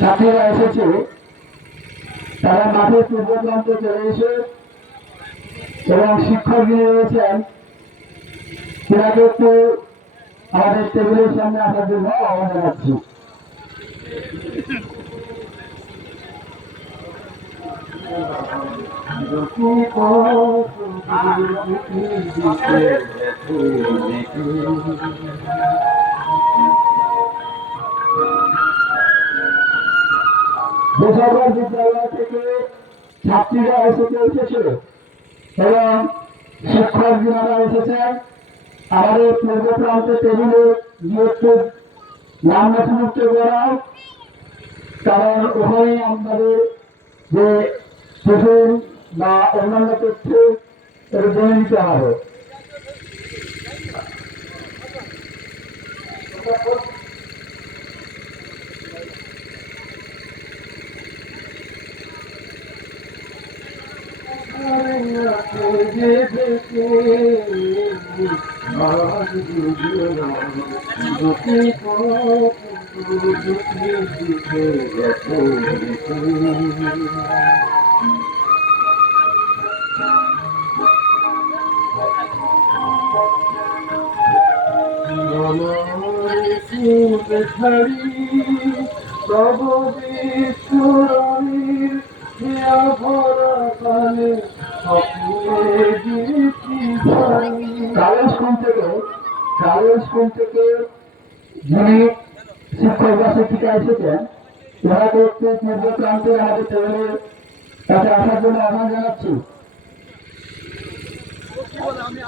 ছাত্রীরা এসেছে, তারা মাঠের পূর্ব প্রান্তে চলে এসে এবং শিক্ষক যিনি রয়েছেন তেনাকে একটু আমাদের টেবিলের সামনে আসার জন্য আহ্বান জানাচ্ছি। বেসরকারি বিদ্যালয় থেকে ছাত্রীরা এসে পৌঁছেছে এবং শিক্ষক যারা এসেছেন আমাদের পূর্ব প্রান্তে টেবিলে একটু নাম নথিভুক্ত করাও, কারণ ওখানে আমাদের যে টিফিন বা অন্যান্য তথ্য জেনে নিতে হবে। স্কুল থেকে যিনি শিক্ষক বা শিক্ষিকা এসেছেন ওনাকে একটু পূর্ব প্রান্তে আমাদের টেবিলের কাছে আসার জন্য আহ্বান জানাচ্ছি।